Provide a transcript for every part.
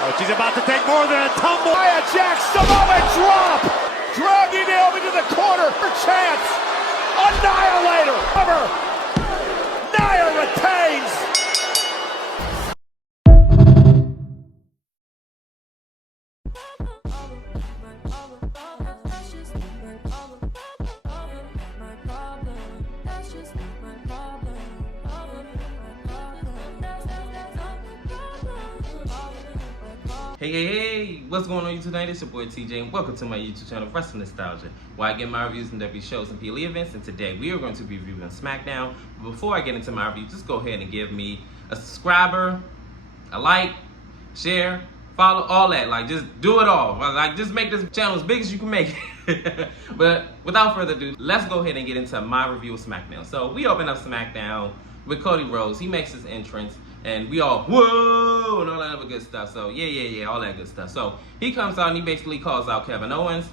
Oh, she's about to take more than a tumble. Nia Jax, Samoa drop! Dragging Naomi to the corner for chance. Annihilator. Cover. Nia retains. Hey, what's going on YouTube tonight? It's your boy TJ and welcome to my YouTube channel, Wrestling Nostalgia, where I get my reviews on WWE shows and PLE events, and today we are going to be reviewing SmackDown. But before I get into my review, just go ahead and give me a subscriber, a like, share, follow, all that. Like, just do it all. Like, just make this channel as big as you can make it. But without further ado, let's go ahead and get into my review of SmackDown. So we open up SmackDown with Cody Rhodes. He makes his entrance. And we all, whoa, and all that other good stuff. So, yeah, all that good stuff. So, he comes out and he basically calls out Kevin Owens.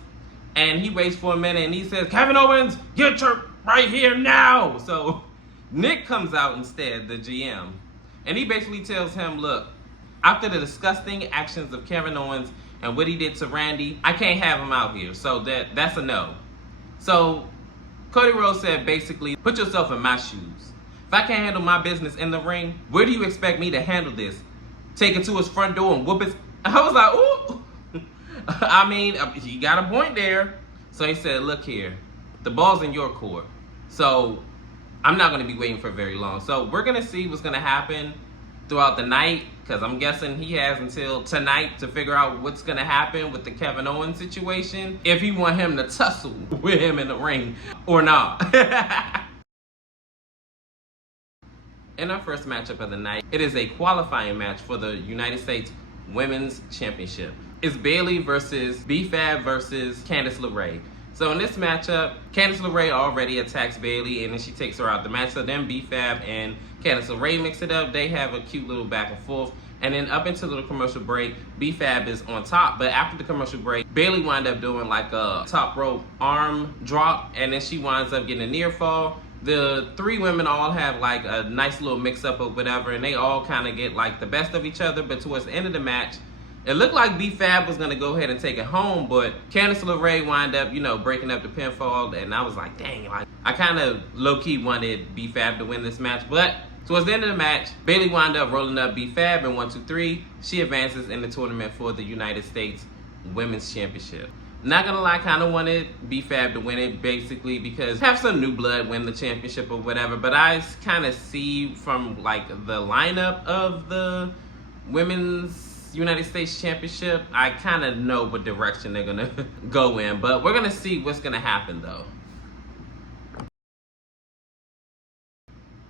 And he waits for a minute and he says, Kevin Owens, get your right here now. So, Nick comes out instead, the GM. And he basically tells him, look, after the disgusting actions of Kevin Owens and what he did to Randy, I can't have him out here. So, that's a no. So, Cody Rhodes said, basically, put yourself in my shoes. If I can't handle my business in the ring, where do you expect me to handle this? Take it to his front door and whoop his... I was like, ooh. I mean, he got a point there. So he said, look here, the ball's in your court. So I'm not going to be waiting for very long. So we're going to see what's going to happen throughout the night, because I'm guessing he has until tonight to figure out what's going to happen with the Kevin Owens situation, if he want him to tussle with him in the ring or not. In our first matchup of the night, it is a qualifying match for the United States Women's Championship. It's Bayley versus B-Fab versus Candace LeRae. So in this matchup, Candace LeRae already attacks Bayley and then she takes her out the match. So then B-Fab and Candace LeRae mix it up. They have a cute little back and forth. And then up into the commercial break, B-Fab is on top. But after the commercial break, Bayley wound up doing like a top rope arm drop. And then she winds up getting a near fall. The three women all have like a nice little mix-up or whatever, and they all kind of get like the best of each other. But towards the end of the match, it looked like B-Fab was going to go ahead and take it home, but Candace LeRae wound up, breaking up the pinfall, and I was like, dang, like, I kind of low-key wanted B-Fab to win this match. But towards the end of the match, Bayley wound up rolling up B-Fab in 1, 2, 3. She advances in the tournament for the United States Women's Championship. Not gonna lie, kind of wanted B-Fab to win it, basically, because have some new blood win the championship or whatever. But I kind of see from like the lineup of the Women's United States Championship, I kind of know what direction they're gonna go in. But we're gonna see what's gonna happen though.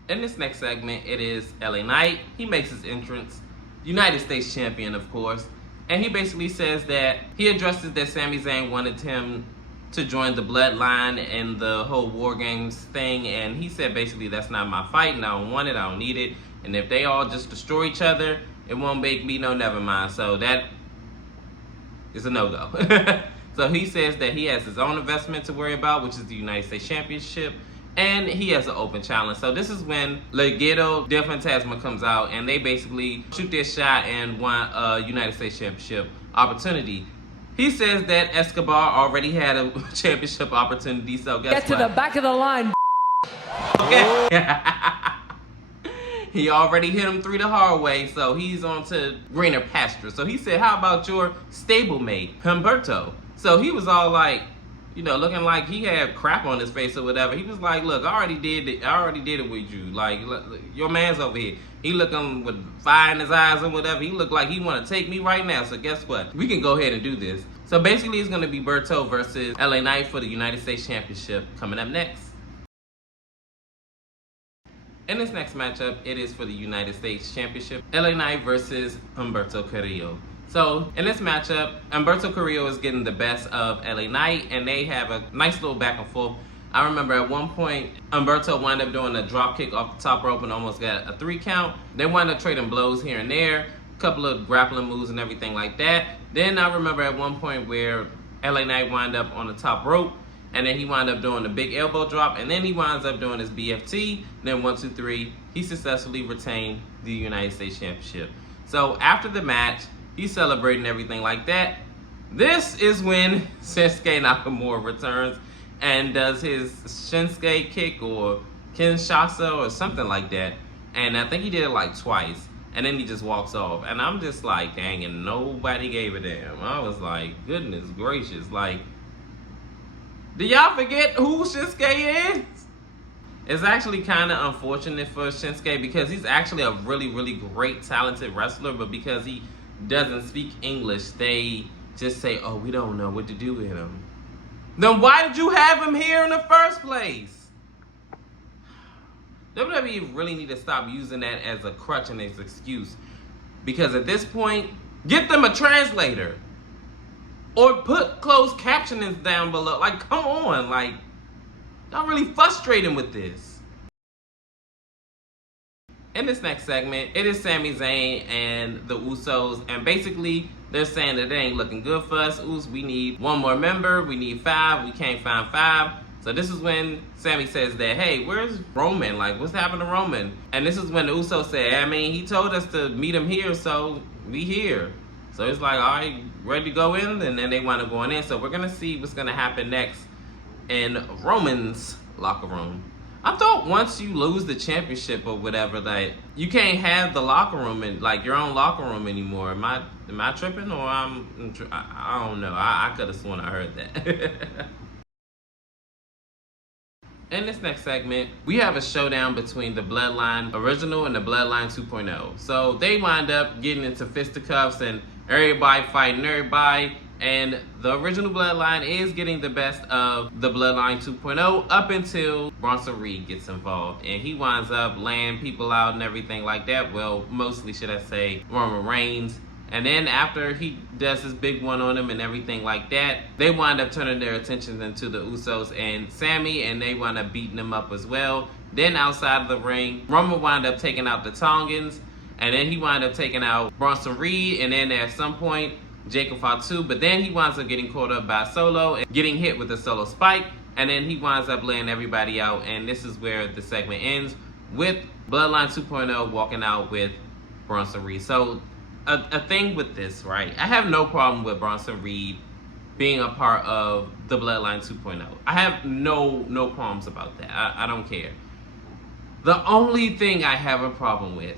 In this next segment, it is LA Knight. He makes his entrance, United States champion, of course. And he basically says that he addresses that Sami Zayn wanted him to join the Bloodline and the whole War Games thing. And he said basically that's not my fight and I don't want it, I don't need it. And if they all just destroy each other, it won't make me no never mind. So that is a no-go. So he says that he has his own investment to worry about, which is the United States Championship. And he has an open challenge. So this is when Legado del Fantasma comes out and they basically shoot their shot and want a United States Championship opportunity. He says that Escobar already had a championship opportunity, so guess what? Get to the back of the line. Okay. He already hit him through the hard way, so he's on to greener pasture. So he said, how about your stablemate, Alberto? So he was all like, looking like he had crap on his face or whatever. He was like, look, I already did it with you. Like, your man's over here. He looking with fire in his eyes or whatever. He looked like he want to take me right now. So guess what? We can go ahead and do this. So basically, it's going to be Berto versus LA Knight for the United States Championship coming up next. In this next matchup, it is for the United States Championship. LA Knight versus Humberto Carrillo. So, in this matchup, Alberto Carrillo is getting the best of LA Knight, and they have a nice little back and forth. I remember at one point, Alberto wound up doing a drop kick off the top rope and almost got a 3 count. They wound up trading blows here and there, a couple of grappling moves and everything like that. Then I remember at one point where LA Knight wound up on the top rope, and then he wound up doing a big elbow drop, and then he winds up doing his BFT. Then 1, 2, 3, he successfully retained the United States Championship. So after the match, He's celebrating everything like that. This is when Shinsuke Nakamura returns and does his Shinsuke kick or Kinshasa or something like that. And I think he did it like twice. And then he just walks off. And I'm just like, dang, and nobody gave a damn. I was like, goodness gracious. Like, do y'all forget who Shinsuke is? It's actually kind of unfortunate for Shinsuke because he's actually a really, really great, talented wrestler. But because he doesn't speak English, they just say, oh, we don't know what to do with him. Then why did you have him here in the first place? WWE really need to stop using that as a crutch and as an excuse. Because at this point, get them a translator. Or put closed captionings down below. Like, come on. Like, y'all really frustrating with this. In this next segment, it is Sami Zayn and the Usos. And basically, they're saying that it ain't looking good for us. Us, we need one more member. We need 5. We can't find 5. So this is when Sami says that, hey, where's Roman? Like, what's happened to Roman? And this is when the Usos say, I mean, he told us to meet him here, so we here. So it's like, all right, ready to go in? And then they want to go in. So we're going to see what's going to happen next in Roman's locker room. I thought once you lose the championship or whatever, that you can't have the locker room and like your own locker room anymore. Am I tripping or I don't know. I could have sworn I heard that. In this next segment, we have a showdown between the Bloodline Original and the Bloodline 2.0. So they wind up getting into fisticuffs and everybody fighting everybody. And the Original Bloodline is getting the best of the Bloodline 2.0 up until Bronson Reed gets involved. And he winds up laying people out and everything like that. Well, mostly, should I say, Roman Reigns. And then after he does his big one on him and everything like that, they wind up turning their attention into the Usos and Sami, and they wind up beating them up as well. Then outside of the ring, Roman wind up taking out the Tongans, and then he wind up taking out Bronson Reed, and then at some point, Jacob Fatu, but then he winds up getting caught up by Solo and getting hit with a Solo spike, and then he winds up laying everybody out, and this is where the segment ends with Bloodline 2.0 walking out with Bronson Reed. So a thing with this, right? I have no problem with Bronson Reed being a part of the Bloodline 2.0. I have no problems about that. I don't care. The only thing I have a problem with,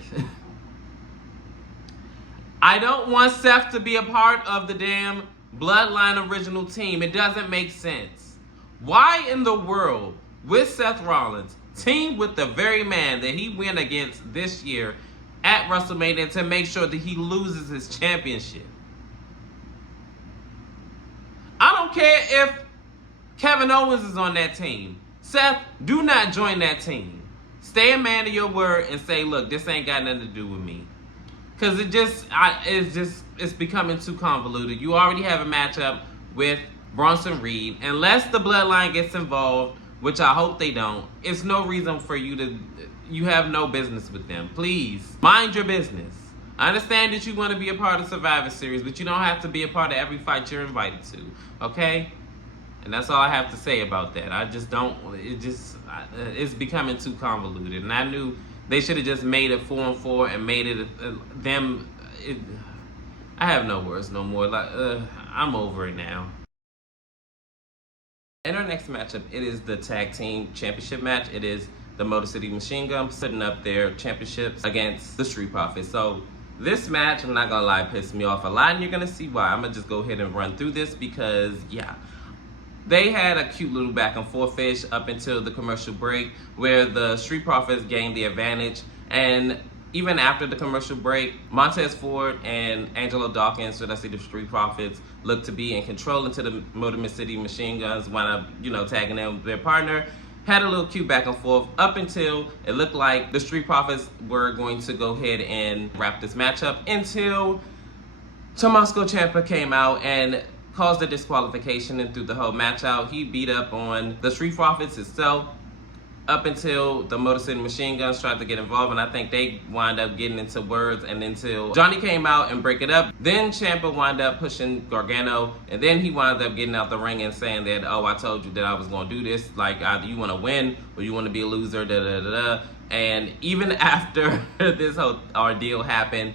I don't want Seth to be a part of the damn Bloodline Original team. It doesn't make sense. Why in the world would Seth Rollins team with the very man that he went against this year at WrestleMania to make sure that he loses his championship? I don't care if Kevin Owens is on that team. Seth, do not join that team. Stay a man of your word and say, look, this ain't got nothing to do with me. Because it's becoming too convoluted. You already have a matchup with Bronson Reed. Unless the Bloodline gets involved, which I hope they don't, it's no reason for you have no business with them. Please, mind your business. I understand that you want to be a part of Survivor Series, but you don't have to be a part of every fight you're invited to, okay? And that's all I have to say about that. I just don't, it's becoming too convoluted. And I knew they should have just made it 4-4 and made it I have no words no more. Like, I'm over it now. In our next matchup, it is the Tag Team Championship match. It is the Motor City Machine Guns setting up their championships against the Street Profits. So this match, I'm not gonna lie, pissed me off a lot, and you're gonna see why. I'm gonna just go ahead and run through this because, yeah, they had a cute little back and forth-ish up until the commercial break where the Street Profits gained the advantage. And even after the commercial break, Montez Ford and Angelo Dawkins, should I say the Street Profits, looked to be in control until the Motor City Machine Guns wound up, tagging them with their partner. Had a little cute back and forth up until it looked like the Street Profits were going to go ahead and wrap this matchup until Tommaso Ciampa came out and caused a disqualification, and through the whole match out, he beat up on the Street Profits itself up until the Motor City Machine Guns tried to get involved, and I think they wind up getting into words, and until Johnny came out and break it up, then Ciampa wound up pushing Gargano, and then he wound up getting out the ring and saying that, oh, I told you that I was going to do this, like either you want to win or you want to be a loser, da da da da. And even after this whole ordeal happened,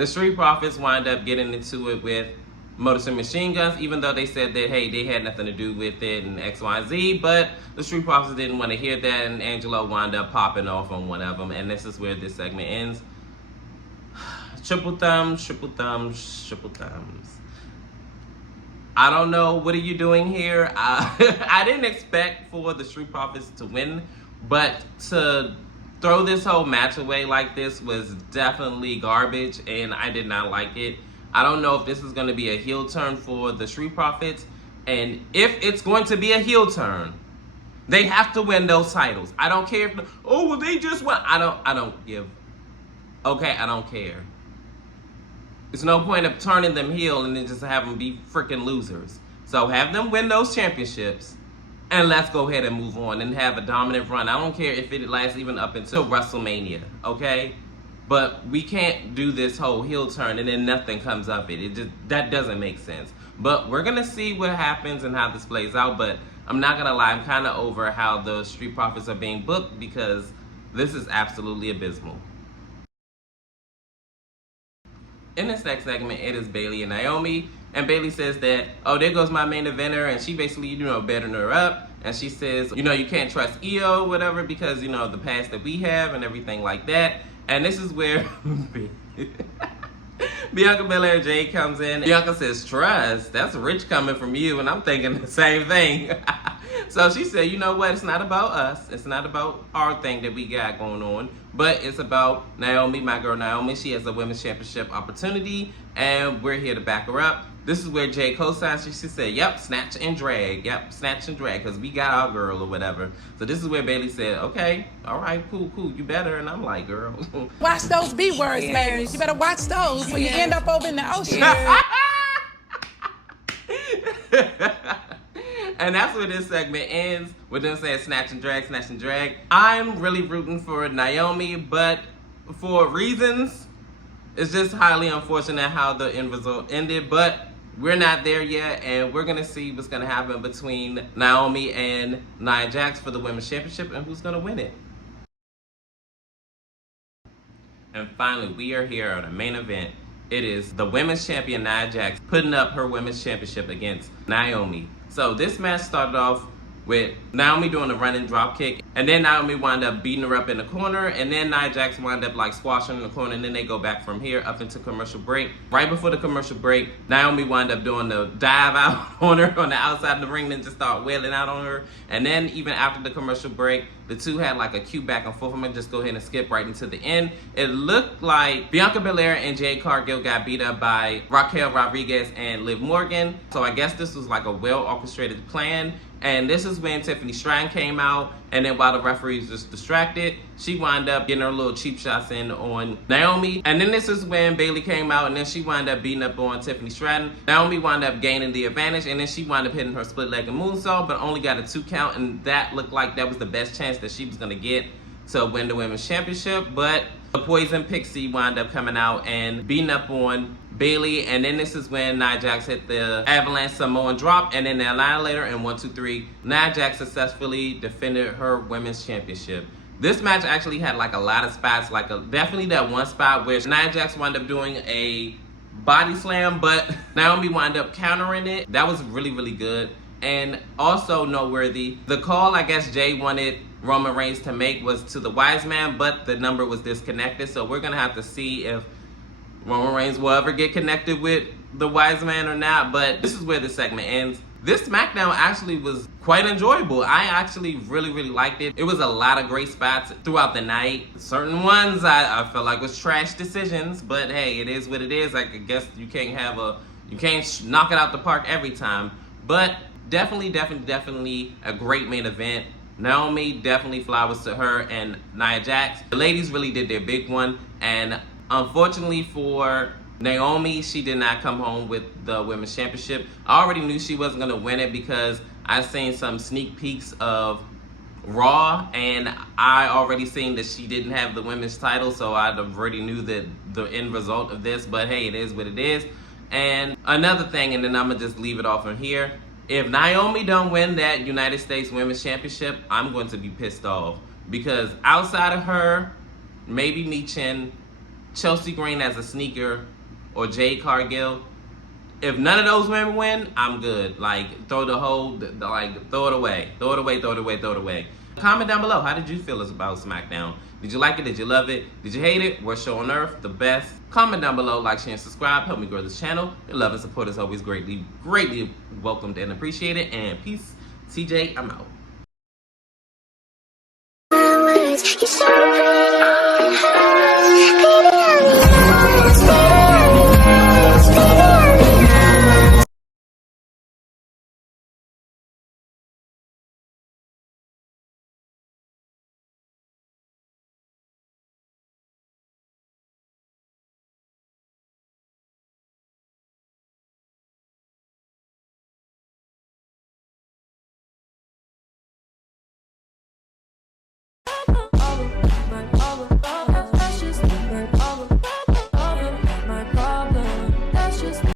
the Street Profits wind up getting into it with Motor City Machine Guns, even though they said that, hey, they had nothing to do with it and XYZ, but the Street Profits didn't want to hear that, and Angelo wound up popping off on one of them, and this is where this segment ends. Triple thumbs, triple thumbs, triple thumbs. I don't know, what are you doing here? I didn't expect for the Street Profits to win, but to throw this whole match away like this was definitely garbage, and I did not like it. I don't know if this is going to be a heel turn for the Street Profits, and if it's going to be a heel turn, they have to win those titles. I don't care if, oh, well, they just won. I don't give. Okay, I don't care. There's no point of turning them heel and then just have them be freaking losers. So have them win those championships, and let's go ahead and move on and have a dominant run. I don't care if it lasts even up until WrestleMania, okay? But we can't do this whole heel turn and then nothing comes of it. That doesn't make sense. But we're gonna see what happens and how this plays out. But I'm not gonna lie, I'm kind of over how the Street Profits are being booked, because this is absolutely abysmal. In this next segment, it is Bayley and Naomi, and Bayley says that, oh, there goes my main eventer, and she basically, betting her up, and she says, you can't trust EO, whatever, because, the past that we have and everything like that. And this is where Bianca Belair Jade comes in. Bianca says, trust? That's rich coming from you, and I'm thinking the same thing. So she said, you know what, it's not about us. It's not about our thing that we got going on, but it's about Naomi, my girl Naomi. She has a women's championship opportunity, and we're here to back her up. This is where Jay co-signs. She said, yep, snatch and drag. Yep, snatch and drag, because we got our girl or whatever. So this is where Bayley said, okay, all right, cool, you better. And I'm like, girl. Watch those B words, baby. You better watch those when you end up over in the ocean. And that's where this segment ends, with them saying snatch and drag, snatch and drag. I'm really rooting for Naomi, but for reasons, it's just highly unfortunate how the end result ended, but we're not there yet, and we're going to see what's going to happen between Naomi and Nia Jax for the Women's Championship and who's going to win it. And finally, we are here at a main event. It is the Women's Champion Nia Jax putting up her Women's Championship against Naomi. So this match started off with Naomi doing a running drop kick, and then Naomi wound up beating her up in the corner, and then Nia Jax wound up like squashing in the corner, and then they go back from here up into commercial break. Right before the commercial break, Naomi wound up doing the dive out on her on the outside of the ring, then just start wailing out on her. And then even after the commercial break, the two had like a cue back and forth. I'm gonna just go ahead and skip right into the end. It looked like Bianca Belair and Jade Cargill got beat up by Raquel Rodriguez and Liv Morgan. So I guess this was like a well orchestrated plan. And this is when Tiffany Stratton came out, and then while the referee was just distracted, she wound up getting her little cheap shots in on Naomi. And then this is when Bayley came out, and then she wound up beating up on Tiffany Stratton. Naomi wound up gaining the advantage, and then she wound up hitting her split-legged moonsault, but only got a 2 count, and that looked like that was the best chance that she was going to get to win the Women's Championship. But the Poison Pixie wound up coming out and beating up on Bayley, and then this is when Nia Jax hit the Avalanche Samoan drop, and then the Annihilator, and 1, 2, 3. Nia Jax successfully defended her Women's Championship. This match actually had like a lot of spots, definitely that one spot where Nia Jax wound up doing a body slam, but Naomi wound up countering it. That was really, really good. And also noteworthy, the call I guess Jay wanted Roman Reigns to make was to the Wise Man, but the number was disconnected, so we're gonna have to see if Roman Reigns will ever get connected with the Wise Man or not. But this is where the segment ends. This SmackDown actually was quite enjoyable. I actually really, really liked it. It was a lot of great spots throughout the night. Certain ones I felt like was trash decisions, but hey, it is what it is. I guess you can't knock it out the park every time. But definitely a great main event. Naomi, definitely flowers to her, and Nia Jax. The ladies really did their big one, and unfortunately for Naomi, she did not come home with the Women's Championship. I already knew she wasn't going to win it because I seen some sneak peeks of Raw, and I already seen that she didn't have the women's title, so I already knew that the end result of this, but hey, it is what it is. And another thing, and then I'm going to just leave it off from here. If Naomi don't win that United States Women's Championship, I'm going to be pissed off, because outside of her, maybe Michin, Chelsea Green as a sneaker, or Jade Cargill. If none of those women win, I'm good. Like, throw the whole, throw it away. Throw it away, throw it away, throw it away. Comment down below, how did you feel about SmackDown? Did you like it? Did you love it? Did you hate it? Worst show on earth? The best? Comment down below, like, share, and subscribe. Help me grow this channel. Your love and support is always greatly welcomed and appreciated. And peace. TJ, I'm out. You're so pretty.